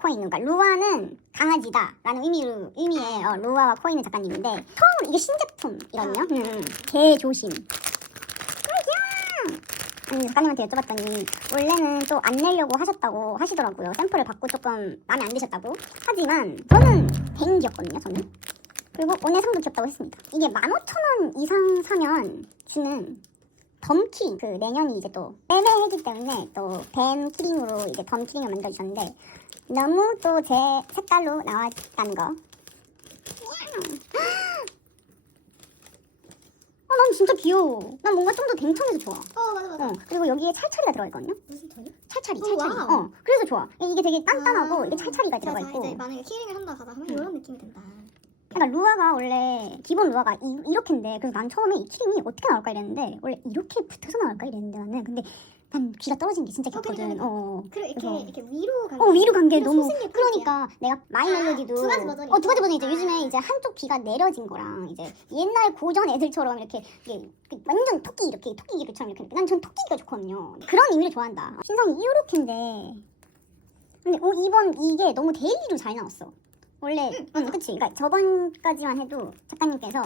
코인 그러니까 루아는 강아지다 라는 의미로 의미의 어, 루아와 코인의 작가님인데 처음 이게 신제품이거든요. 음, 개 조심. 아니 작가님한테 여쭤봤더니 원래는 또 안 내려고 하셨다고 하시더라고요. 샘플을 받고 조금 마음에 안 드셨다고. 하지만 저는 댕기였거든요. 저는. 그리고 원예상도 귀엽다고 했습니다. 이게 15,000원 이상 사면 주는 덤키링 그 내년이 이제 또 매매이기 때문에 또 뱀 키링으로 이제 덤 키링을 만들어 주셨는데 너무 또 제 색깔로 나왔다는 거. 어, 난 진짜 귀여워. 난 뭔가 좀 더 댕청해서 좋아. 어 맞아 맞아. 어, 그리고 여기에 찰찰이가 들어가 있거든요. 무슨 털이? 찰찰이, 어, 찰찰이. 와우. 어, 그래서 좋아. 이게 되게 단단하고 아, 이게 찰찰이가 들어가 맞아, 있고. 이제 만약에 키링을 한다 가다 하면 음. 이런 느낌이 된다. 그러니까 루아가 원래 기본 루아가 이, 이렇게인데 그래서 난 처음에 이 키링이 어떻게 나올까 이랬는데 원래 이렇게 붙어서 나올까 이랬는데 나는 근데 난 귀가 떨어진 게 진짜 어, 귀엽거든. 그러니까. 어. 그리고 이렇게 그래서- 이렇게 위로 간어 위로 위로 너무 그러니까 내가 마이 아, 멜로디도 두 가지 버전이 어두 가지 버전이. 이제 요즘에 아. 이제 한쪽 귀가 내려진 거랑 이제 옛날 고전 애들처럼 이렇게 이게 그 완전 토끼 이렇게 토끼 귀처럼 이렇게 난 전 토끼가 좋거든요 그런 의미를 좋아한다 신상이 이렇게인데 근데 어, 이번 이게 너무 데일리로 잘 나왔어 원래 응. 그치 그러니까 저번까지만 해도 작가님께서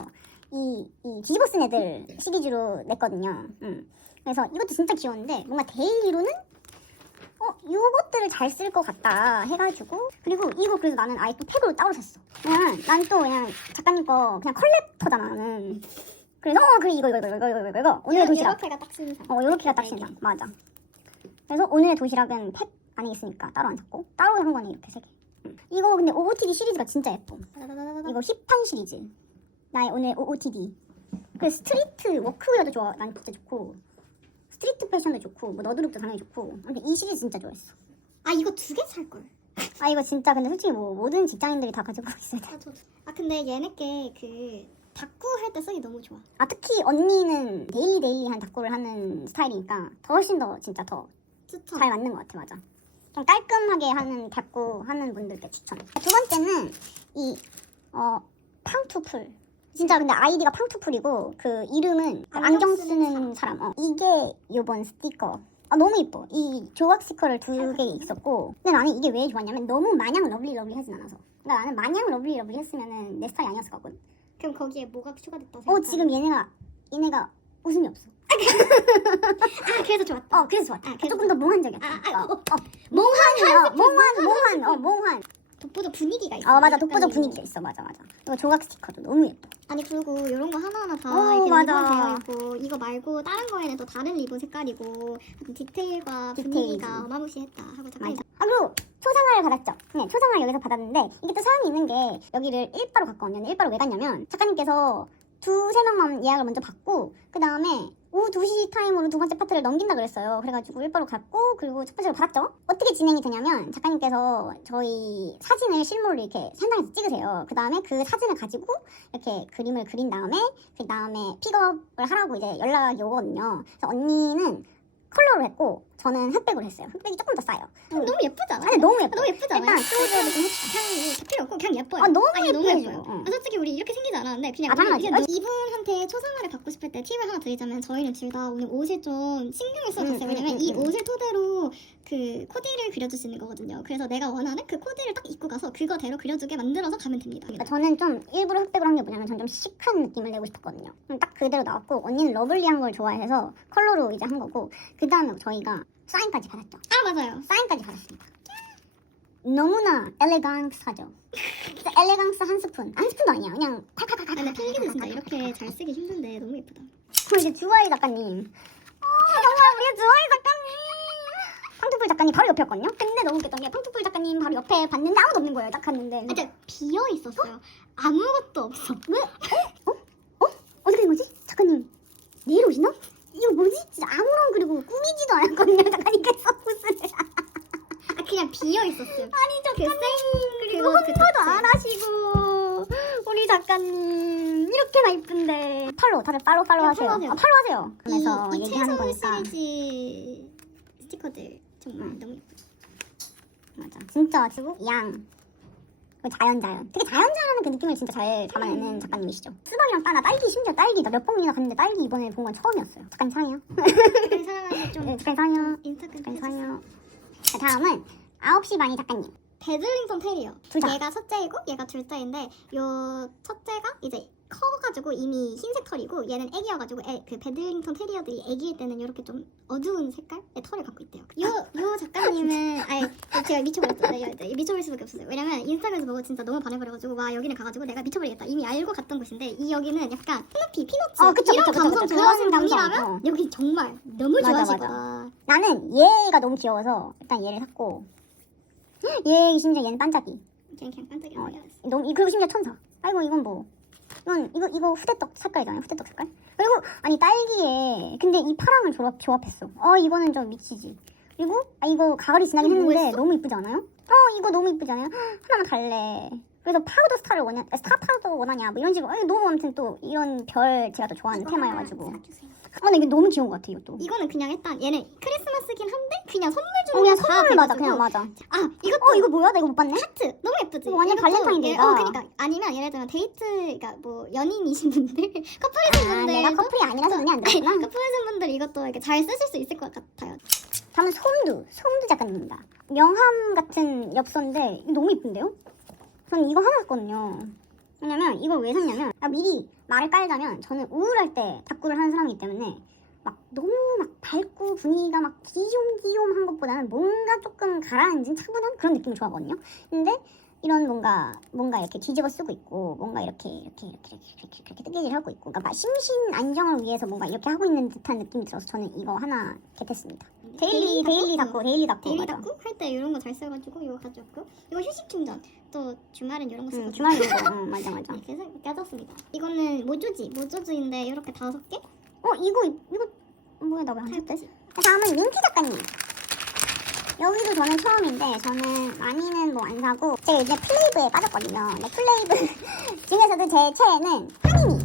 이, 이 뒤집어 쓴 애들 시리즈로 냈거든요 응. 그래서 이것도 진짜 귀여운데 뭔가 데일리로는 어, 이것들을 잘 쓸 것 같다 해가지고 그리고 이거 그래서 나는 아예 또 팩으로 따로 샀어. 그냥 난 또 그냥 작가님 거 그냥 컬렉터잖아 나는. 그래서 어 그래 이거 이거 이거 이거 이거 이거 이거 오늘의 도시락. 이렇게가 딱 신상. 어 이렇게가 딱 신상 맞아. 그래서 오늘의 도시락은 팩 안에 있으니까 따로 안 샀고 따로 산 거는 이렇게 세 개. 응. 이거 근데 OOTD 시리즈가 진짜 예뻐. 이거 힙한 시리즈. 나의 오늘 OOTD. 그 스트리트 워크웨어도 좋아. 난 진짜 좋고. 스트리트 패션도 좋고, 뭐 너드룩도 당연히 좋고. 근데 이 시리즈 진짜 좋아했어. 아 이거 두 개 살 걸. 아 이거 진짜 근데 솔직히 뭐 모든 직장인들이 다 가지고 있어야 돼. 아 저도. 아 근데 얘네께 그 다꾸 할 때 쓰기 너무 좋아. 아 특히 언니는 데일리 데일리한 닭구를 하는 스타일이니까 더 훨씬 더 진짜 더잘 추천. 맞는 것 같아 맞아. 좀 깔끔하게 하는 닭구 하는 분들께 추천. 두 번째는 이 어 팡투풀. 진짜 근데 아이디가 팡투풀이고 그 이름은 그 안경 안경 쓰는 쓰는 사람. 어. 이게 요번 스티커. 아 너무 이뻐. 이 조각 스티커를 두 개 있었고. 근데 나는 이게 왜 좋았냐면 너무 마냥 러블리 러블리 하진 않아서. 그러니까 나는 마냥 러블리 러블리 했으면은 내 스타일이 아니었을 것 같거든. 그럼 거기에 뭐가 추가됐다 어 생각하면? 지금 얘네가 얘네가 웃음이 없어. 아 그래서 좋았다. 어 그래서 좋았다. 아, 그래서 조금 더 몽환적이었다. 아, 아, 어, 어, 어. 몽환이요. 몽환 몽환 어 몽환. 독보적 분위기가 있어. 어 맞아 독보적. 분위기가 있어 맞아 맞아. 이거 조각 스티커도 너무 예뻐. 아니 그리고 이런 거 하나하나 다 어, 이렇게 맞아. 리본되어 있고 이거 말고 다른 거에는 또 다른 리본 색깔이고 디테일과 디테일이지. 분위기가 어마무시했다 하고 작가님 맞아. 아 그리고 초상화를 받았죠. 네 초상화 여기서 받았는데 이게 또 사연이 있는 게 여기를 일바로 갔거든요. 근데 일바로 왜 갔냐면 작가님께서 두세 명만 예약을 먼저 받고 그 다음에 오후 2시 타임으로 두 번째 파트를 넘긴다 그랬어요. 그래가지고 일바로 갔고 그리고 첫 번째로 받았죠. 어떻게 진행이 되냐면 작가님께서 저희 사진을 실물로 이렇게 현장에서 찍으세요. 그 다음에 그 사진을 가지고 이렇게 그림을 그린 다음에 그 다음에 픽업을 하라고 이제 연락이 오거든요. 그래서 언니는 컬러로 했고 저는 흑백으로 했어요. 흑백이 조금 더 싸요. 너무 예쁘지 않아? 아니 너무 예뻐. 너무 예쁘지 않아요? 일단 소주를 좀 했어. 그냥 다 필요 없고 그냥 예뻐요. 아 너무 아니, 예뻐 너무. 예뻐요. 응. 아, 솔직히 우리 이렇게 생기지 않았는데 그냥 아, 당연하지. 그냥 이분한테 초상화를 받고 싶을 때 팁을 하나 드리자면 저희는 둘 다 오늘 옷을 좀 신경을 써줬어요. 음, 왜냐면 음, 이 음, 옷을 토대로 그 코디를 그려주시는 거거든요. 그래서 내가 원하는 그 코디를 딱 입고 가서 그거대로 그려주게 만들어서 가면 됩니다. 그러니까 저는 좀 일부러 흑백으로 한 게 뭐냐면 저는 좀 시크한 느낌을 내고 싶었거든요. 딱 그대로 나왔고 언니는 러블리한 걸 좋아해서 컬러로 이제 한 거고 그 다음에 저희가 사인까지 받았죠. 아 맞아요. 사인까지 받았습니다. 너무나 엘레강스하죠. 엘레강스 한 스푼. 한 스푼도 아니야. 그냥 아 근데 필기는 진짜 이렇게 잘 쓰기 힘든데 너무 예쁘다. 어, 이제 주아이 작가님. 어, 정말 우리 주아이 작가님. 작가님 바로 옆이었거든요. 근데 너무 웃겼던 게 팡투풀 작가님 바로 옆에 봤는데 아무도 없는 거예요. 딱 갔는데. 아, 진짜 비어 있었어요. 아무것도 없어. 왜? 어? 어? 어떻게 된 거지? 작가님 내일 오시나? 이거 뭐지? 진짜 아무런 그리고 꾸미지도 않았거든요. 작가님께서 무슨 아 그냥 비어 있었어요. 아니 그 생, 그리고 그 자체. 안 하시고 우리 작가님 이렇게나 이쁜데 팔로우 다들 팔로우 팔로우 야, 하세요. 팔로우 하세요. 아. 그래서 이, 이 얘기하는 거니까 시리즈 스티커들 정말 음. 너무 예쁘죠. 맞아. 진짜 그리고 양그 자연 자연. 되게 자연 자연한 그 느낌을 진짜 잘 잡아내는 음. 작가님이시죠. 수박이랑 바나 딸기 심지어 딸기 나몇 번이나 갔는데 딸기 이번에 본 건 처음이었어요. 작가님 사랑해요. 그좀 네, 작가님 사랑해요. 인스타그램 작가님. 사랑해요. 자, 다음은 9시 반이 작가님. 베들링턴 테리어. 둘 다. 얘가 첫째이고 얘가 둘째인데 요 첫째가 이제 커가지고 이미 흰색 털이고 얘는 애기여가지고 애, 그 베들링턴 테리어들이 애기일 때는 이렇게 좀 어두운 색깔의 털을 갖고 있대요. 요 요 작가님은 아예 제가 미쳐버렸어요. 네, 미쳐버릴 수밖에 없었어요. 왜냐면 인스타그램에서 보고 진짜 너무 반해버려가지고 와 여기는 가가지고 내가 미쳐버리겠다. 이미 알고 갔던 곳인데 이 여기는 약간 스누피, 피너츠 어, 그쵸, 이런 그쵸, 감성 그쵸. 좋아하시는 분이라면 어. 여기 정말 너무 좋아하실. 거다. 나는 얘가 너무 귀여워서 일단 얘를 샀고 얘 심지어 얘는 반짝이. 그냥 그냥 깜짝이야. 어, 너무 이- 그리고 심지어 천사. 아이고 이건 뭐 이건 이거 이거 후대떡 색깔이잖아요. 후대떡 색깔. 그리고 아니 딸기에 근데 이 파랑을 조합 조합했어. 어 이거는 좀 미치지. 그리고 아 이거 가을이 지나긴 뭐 했는데? 너무 이쁘지 않아요? 어 이거 너무 이쁘지 않아요? 하나만 달래. 그래서 파우더 스타를 원하 아, 스타 파우더 원하냐 뭐 이런 식으로 아니, 너무 아무튼 또 이런 별 제가 또 좋아하는 테마여가지고 아 근데 이게 너무 귀여운 것 같아 이것도. 이거는 그냥 일단 얘는 크리스마스긴 한데 그냥 선물 어, 주는 그냥 거다 선물 맞아. 그냥 맞아. 아 이것도 어 이거 뭐야? 나 이거 못 봤네. 하트 너무 예쁘지? 이거 완전. 예, 어 그러니까 아니면 예를 들면 데이트 그러니까 뭐 연인이신 분들 커플이신 아 분들 내가 커플이 아니라서 눈이 안 들었구나. 커플이신 분들 이것도 이렇게 잘 쓰실 수 있을 것 같아요. 다음은 소음두, 소음두 작가님입니다. 명함 같은 엽서인데 너무 이쁜데요? 저는 이거 하나 샀거든요. 왜냐면 이걸 왜 샀냐면 아, 미리 말을 깔자면 저는 우울할 때 탁구를 하는 사람이기 때문에 막 너무 막 밝고 분위기가 막 기욤기욤한 것보다는 뭔가 조금 가라앉은 차분한 그런 느낌을 좋아하거든요. 근데 이런 뭔가 뭔가 이렇게 뒤집어 쓰고 있고 뭔가 이렇게 이렇게 이렇게 이렇게 이렇게, 이렇게 뜨개질 하고 있고 그러니까 막 심신 안정을 위해서 뭔가 이렇게 하고 있는 듯한 느낌이 들어서 저는 이거 하나 겟했습니다. 데일리 데일리 닫고 데일리 닫고 데일리 맞아. 닫고 할 때 이런 거 잘 써가지고 이거 가져왔고 이거 휴식 충전 또 주말엔 이런 거 쓰고 응, 주말 이거 응, 맞아 맞아. 이렇게 해서 까졌습니다. 이거는 모조지 모조지인데 이렇게 다섯 개 어 이거 이거 뭐야 나 왜 안? 타입지. 다음은 민키 작가님. 여기도 저는 처음인데 저는 많이는 뭐 안 사고 제가 요즘에 플레이브에 빠졌거든요. 근데 플레이브 중에서도 제 최애는 하민이.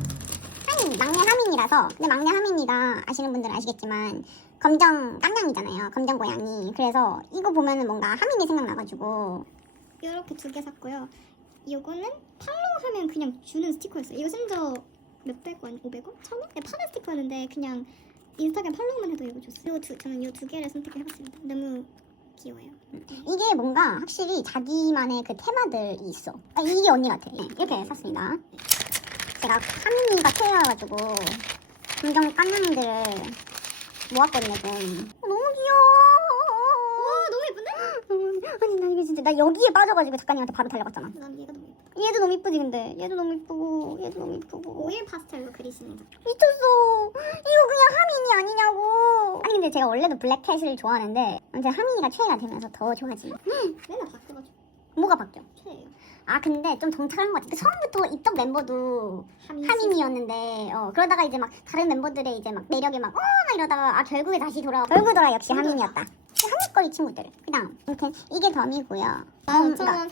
하민이 막내 하민이라서 근데 막내 하민이가 아시는 분들은 아시겠지만 검정 깜냥이잖아요. 검정 고양이. 그래서 이거 보면은 뭔가 하민이 생각나가지고 이렇게 두 개 샀고요. 요거는 팔로우 하면 그냥 주는 스티커였어요. 이거 심지어 몇백 원, 500원? 천 원? 네, 파는 스티커였는데 그냥 인스타그램 팔로우만 해도 이거 줬어요. 요 두, 저는 요두 개를 선택해봤습니다. 너무 귀여워요. 이게 뭔가 확실히 자기만의 그 테마들이 있어. 아, 이게 언니 같아. 네, 이렇게 샀습니다. 제가 하민이가 최애여가지고 감정 깜냥이들을 모았거든요. 좀. 어, 너무 귀여워. 와 너무 예쁜데? 아니 나 이게 진짜 나 여기에 빠져가지고 작가님한테 바로 달려갔잖아. 난 얘가 너무 예뻐. 얘도 너무 이쁘지 근데 얘도 너무 이쁘고 얘도 너무 이쁘고 오일 파스텔로 그리시는 거. 미쳤어. 이거 그냥 하민이 아니냐고. 아니 근데 제가 원래도 블랙캣을 좋아하는데 이제 하민이가 최애가 되면서 더 좋아지. 맨날 바꿔가지고 뭐가 바뀌어? 최애예요. 아 근데 좀 정착한 것 같아. 그 처음부터 있던 멤버도 하민 씨. 하민이었는데 어 그러다가 이제 막 다른 멤버들의 이제 막 매력에 막어막 이러다가 아 결국에 다시 돌아. 결국 돌아 역시 하민이었다. 한입거리 친구들. 그다음 아무튼 이게 덤이고요. 덤, 15,000원 그러니까 사면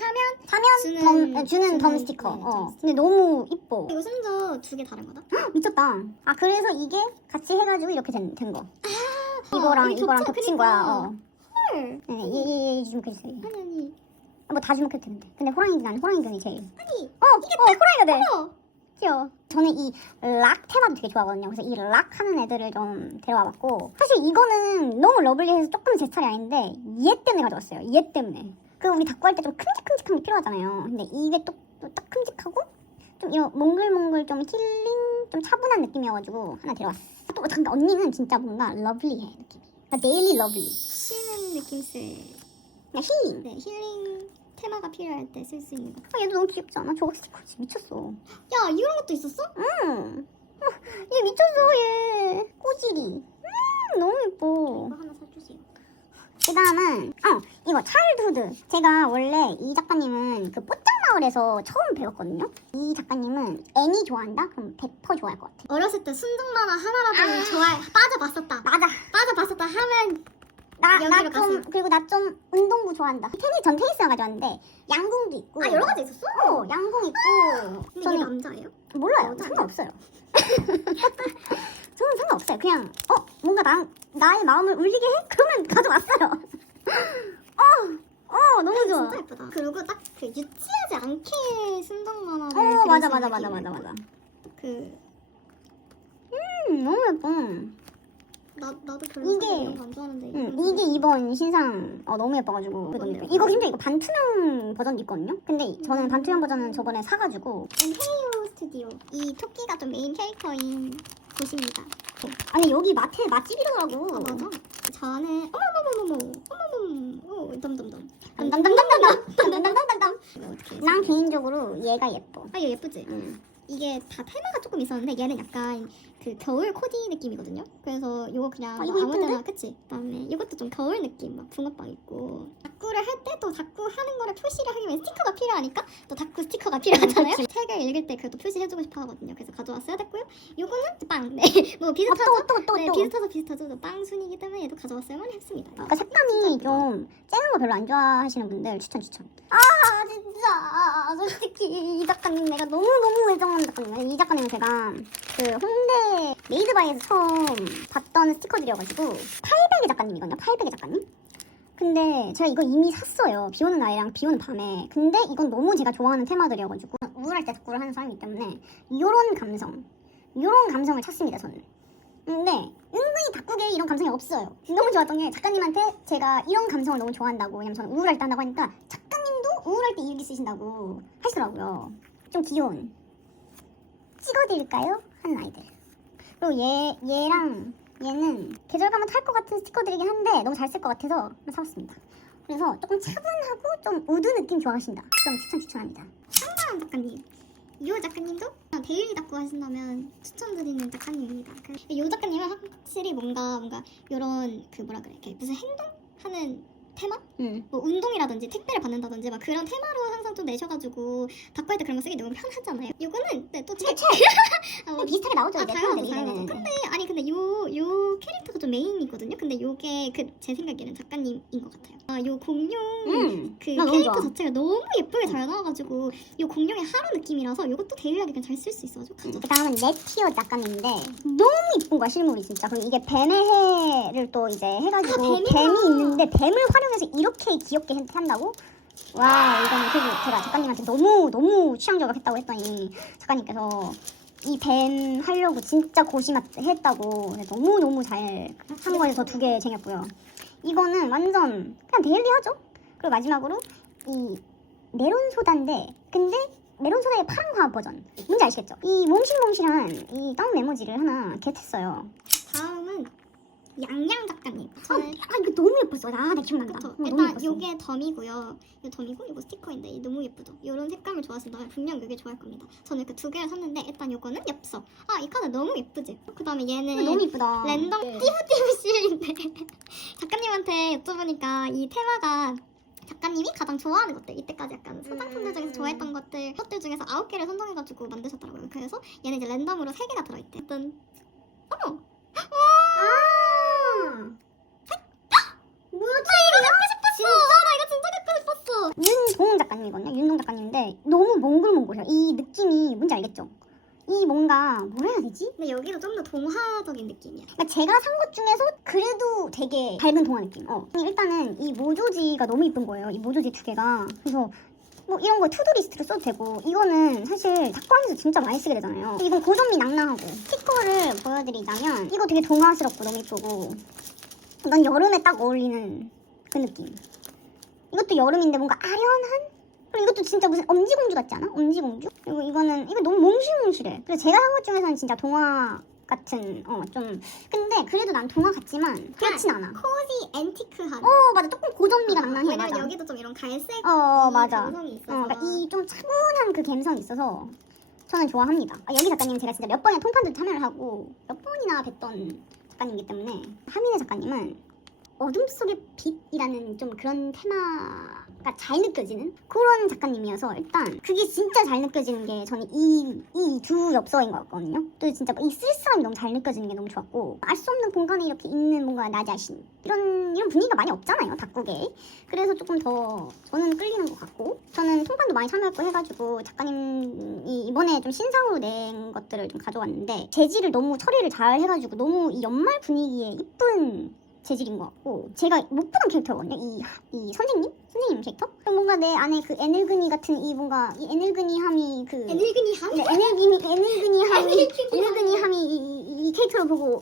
사면 주는- 덤 주는 덤 주는- 스티커. 네, 어. 덤 근데 너무 이뻐. 이거 심지어 두 개 다른 거다. 미쳤다. 아 그래서 이게 같이 해가지고 이렇게 된, 된 거. 이거랑 아, 이게 이거랑 겹쳐, 겹친 그러니까. 거야. 어. 헐. 네, 얘얘얘 주목해주세요. 아니 아니. 뭐 다 주목해도 되는데. 근데 호랑이 난 호랑이 견이 제일. 아니. 어, 이게 어, 호랑이가 돼. 어. 귀여워. 저는 이 락 테마도 되게 좋아하거든요. 그래서 이 락 하는 애들을 좀 데려와 봤고 사실 이거는 너무 러블리해서 조금 제 스타일이 아닌데 얘 때문에 가져왔어요. 얘 때문에. 그 우리 닭구 할때 좀 큼직큼직한 게 필요하잖아요. 근데 이게 또 딱 큼직하고 좀 이런 몽글몽글 좀 힐링 좀 차분한 느낌이어가지고 하나 데려왔어. 또 잠깐 언니는 진짜 뭔가 러블리해 느낌이. 그러니까 데일리 러블리. 쉬는 느낌 쓸. 그냥 힐링. 네 힐링 테마가 필요할 때 쓸 수 있는 거. 아, 얘도 너무 귀엽지 않아? 조각 스티커지 미쳤어. 야 이런 것도 있었어? 응. 어, 얘 미쳤어 얘. 꼬질이. 음 너무 예뻐. 이거 하나 사주세요. 그 다음은 어 이거 차일드후드. 제가 원래 이 작가님은 그 뽀짝마을에서 처음 배웠거든요. 이 작가님은 애니 좋아한다? 그럼 100% 좋아할 것 같아. 어렸을 때 순정 만화 하나라도 아. 좋아해 빠져봤었다. 맞아. 빠져봤었다 하면 나 여기로 나좀 가세요. 그리고 나 좀 운동부 좋아한다. 테니스 전 테니스가 가져왔는데 양궁도 있고. 아 여러 가지 있었어? 어 양궁 있고. 근데 이게 저는 남자예요? 몰라요. 여자 상관없어요. 저는 상관없어요. 그냥 어 뭔가 나 나의 마음을 울리게 해? 그러면 가져왔어요. 어, 어어 너무 좋아. 진짜 예쁘다. 그리고 딱 그 유치하지 않게 순정 만화를 어 맞아 수 맞아 맞아. 맞아 맞아. 그 음 너무 예뻐. 나, 나도 별로 이게- 안 좋아하는데 응, 이게 이번 신상 어, 너무 예뻐가지고? 이거 심지어 이거 반투명 버전도 있거든요. 근데 저는 음. 반투명 버전은 저번에 사가지고 엔헤이오 스튜디오 이 토끼가 좀 메인 캐릭터인 곳입니다. 아니 여기 마트 맛집이더라고. 아 맞아. 저는 어머머머머머 어머머머 오 덤덤덤. 담담담담담담 담담담담담. 이거 어떻게? 난 개인적으로 얘가 예뻐. 아 이거 예쁘지? 응. 이게 다 테마가 조금 있었는데 얘는 약간 그 겨울 코디 느낌이거든요. 그래서 이거 그냥 아, 뭐 이거 아무 데나 예쁜데? 그치? 그다음에 이것도 좀 겨울 느낌 막 붕어빵 있고 다꾸를 할 때 또 다꾸 하는 거를 표시를 하기 위해 스티커가 필요하니까 또 다꾸 스티커가 필요하잖아요. 책을 읽을 때 그래도 표시해주고 싶어 하거든요. 그래서 가져왔어야 됐고요. 이거는 빵. 네. 뭐 비슷하죠? 또또 또 네, 또. 비슷하죠, 비슷하죠. 빵 순이기 때문에 얘도 가져왔어야만 했습니다. 그러니까 색감이 좀 쨍한 거 별로 안 좋아하시는 분들 추천 추천. 아 진짜 솔직히 이 작가님 내가 너무 너무 애정하는 작가님이에요. 이 작가님은 제가 그 홍대 메이드바이에서 처음 봤던 스티커들이어가지고 팔베개 작가님이거든요. 팔베개 작가님. 근데 제가 이거 이미 샀어요. 비 오는 날이랑 비 오는 밤에. 근데 이건 너무 제가 좋아하는 테마들이어가지고 우울할 때 닭구를 하는 사람이기 때문에 요런 감성, 요런 감성을 찾습니다 저는. 근데 은근히 닭국에 이런 감성이 없어요. 너무 좋았던 게 작가님한테 제가 이런 감성을 너무 좋아한다고 왜냐면 저는 우울할 때 한다고 하니까 우울할 때 일기 쓰신다고 하시더라고요. 좀 귀여운. 찍어드릴까요? 하는 아이들. 그리고 얘 얘랑 얘는 계절감은 탈 것 같은 스티커들이긴 한데 너무 잘 쓸 것 같아서 한번 사봤습니다. 그래서 조금 차분하고 좀 우드 느낌 좋아하신다. 그럼 추천 추천합니다. 황다은 작가님. 이 작가님도 그냥 데일리 닦고 하신다면 추천드리는 작가님입니다. 그, 이 작가님은 확실히 뭔가 뭔가 이런 그 뭐라 그래 무슨 행동하는 테마? 음. 뭐 운동이라든지 택배를 받는다든지 막 그런 테마로 항상 좀 내셔가지고 때 그런 거 쓰기 너무 편하잖아요. 이거는 네, 또 책. 아, 뭐, 비슷하게 나오죠. 아, 이제. 당연하죠. 네네네. 근데 아니 근데 요 요 캐릭터가 좀 메인이거든요. 근데 요게 그 제 생각에는 작가님인 것 같아요. 아 요 공룡 음. 그 나 너무 캐릭터 좋아. 자체가 너무 예쁘게 잘 나와가지고 이 공룡의 하루 느낌이라서 이것도 데일리하게 그냥 잘 쓸 수 있어가지고 가져. 그 다음은 네티어 작가님인데 너무 이쁜 거야 실물이 진짜 그리고 이게 뱀의 해를 또 이제 해가지고 아, 뱀이구나. 뱀이 있는데 뱀을 활용 해서 이렇게 귀엽게 한- 한다고? 와 이거는 그래도 제가 작가님한테 너무 너무 취향 저격했다고 했더니 작가님께서 이뱀 하려고 진짜 고심했다고 너무 너무 잘 한 거에서 두 개 쟁였고요 이거는 완전 그냥 데일리하죠 그리고 마지막으로 이 메론 소다인데 근데 메론 소다의 파랑화 버전 뭔지 아시겠죠? 이 몽실몽실한 이 다운 메모지를 하나 겟했어요. 양양 작가님. 아, 저는 아 이거 너무 예뻤어. 아, 나 기억난다. 그쵸. 어, 너무 일단 예뻤어. 요게 덤이고요. 요 덤이고 이거 스티커인데 이 너무 예쁘죠. 요런 색감을 좋아하신다면 분명 요게 좋아할 겁니다. 저는 이렇게 두 개를 샀는데 일단 요거는 엽서. 아 이 카드 너무 예쁘지. 그다음에 얘는 이거 너무 예쁘다. 랜덤 네. 띠부띠부 실인데 작가님한테 여쭤보니까 이 테마가 작가님이 가장 좋아하는 것들 이때까지 약간 소장품들 중에서 음. 좋아했던 것들 것들 중에서 아홉 개를 선정해가지고 만드셨더라고요. 그래서 얘는 이제 랜덤으로 세 개가 들어있대. 일단 어머 아. 뭐야? 진짜 나 이거 진짜 갖고 싶었어. 윤동 작가님이거든요. 윤동 작가님인데 너무 몽글몽글해요. 이 느낌이 뭔지 알겠죠? 이 뭔가 뭐라 해야 되지? 근데 여기도 좀 더 동화적인 느낌이야. 그러니까 제가 산 것 중에서 그래도 되게 밝은 동화 느낌. 어. 일단은 이 모조지가 너무 이쁜 거예요. 이 모조지 두 개가. 그래서 뭐 이런 거 투두 리스트로 써도 되고 이거는 사실 닭광에서 진짜 많이 쓰게 되잖아요. 이건 고전미 낭낭하고 스티커를 보여드리자면 이거 되게 동화스럽고 너무 이쁘고 난 여름에 딱 어울리는 그 느낌. 이것도 여름인데 뭔가 아련한? 그리고 이것도 진짜 무슨 엄지공주 같지 않아? 엄지공주? 그리고 이거는 이거 너무 몽실몽실해. 그래서 제가 산것 중에서는 진짜 동화 같은 어 좀 근데 그래도 난 동화 같지만 그렇진 않아. 코지 앤티크한. 어 맞아 조금 고전미가 낭낭해 왜냐면 맞아. 여기도 좀 이런 갈색 어이 맞아. 감성이 어 있어서. 그러니까 이 좀 차분한 그 감성이 있어서 저는 좋아합니다. 아, 여기 작가님 제가 진짜 몇 번의 통판도 참여를 하고 몇 번이나 뵀던 작가님이기 때문에 하민의 작가님은 어둠 속의 빛이라는 좀 그런 테마가 잘 느껴지는 그런 작가님이어서 일단 그게 진짜 잘 느껴지는 게 저는 이 이 두 엽서인 것 같거든요. 또 진짜 이 쓸쓸함이 너무 잘 느껴지는 게 너무 좋았고 알 수 없는 공간에 이렇게 있는 뭔가 나 자신 이런 이런 분위기가 많이 없잖아요 닭국에 그래서 조금 더 저는 끌리는 것 같고 저는 통판도 많이 참여했고 해가지고 작가님이 이번에 좀 신상으로 낸 것들을 좀 가져왔는데 재질을 너무 처리를 잘 해가지고 너무 이 연말 분위기에 이쁜 재질인 것 같고 제가 못 보던 캐릭터거든요. 이, 이 선생님? 선생님 캐릭터? 뭔가 내 안에 그 에늘그니 같은 이 뭔가 이 에늘그니함이 그 에늘근이 함? 네, 에늘그니 에늘그니함이 에늘그니함이 이, 이, 이 캐릭터를 보고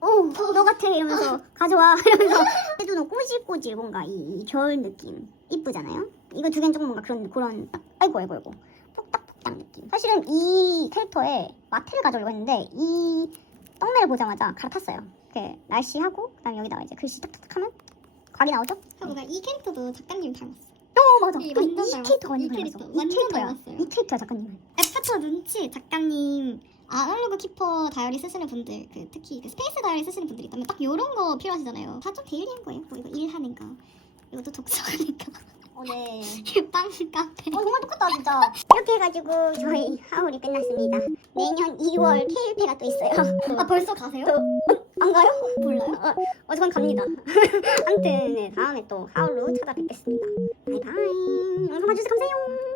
어어너 같아 이러면서 가져와 이러면서 해두는 꼬질꼬질 뭔가 이, 이 겨울 느낌 이쁘잖아요. 이거 두 개는 조금 뭔가 그런 그런 딱 아이고 아이고 아이고 톡딱톡딱 느낌. 사실은 이 캐릭터에 마테를 가져오려고 했는데 이 떡매를 보자마자 갈아탔어요. 그 날씨하고 그다음 에 여기다가 이제 글씨 딱딱딱 하면 각이 나오죠? 하고 이 캐릭터도 작가님 닮았어. 어 맞아. 이그 완전 이 닮았어. 캐릭터 완전 이 닮았어. 캐릭터 이 완전 캐릭터야. 닮았어요. 이 캐릭터야 작가님. 애프터 눈치 작가님 아날로그 키퍼 다이어리 쓰시는 분들 그 특히 그 스페이스 다이어리 쓰시는 분들이 있다면 딱 이런 거 필요하시잖아요. 다 좀 데일리한 거예요. 뭐 이거 일하니까 이것도 독서하니까 어 네. 빵 카페. 어 정말 똑같다 진짜. 이렇게 해가지고 저희 하울이 끝났습니다. 내년 2월 케일패가 또 있어요. 아 벌써 가세요? 안 가요? 몰라요? 어, 어 저건 갑니다. 아무튼 네, 다음에 또 하울로 찾아뵙겠습니다. 바이바이. 영상 봐주셔서 감사해요.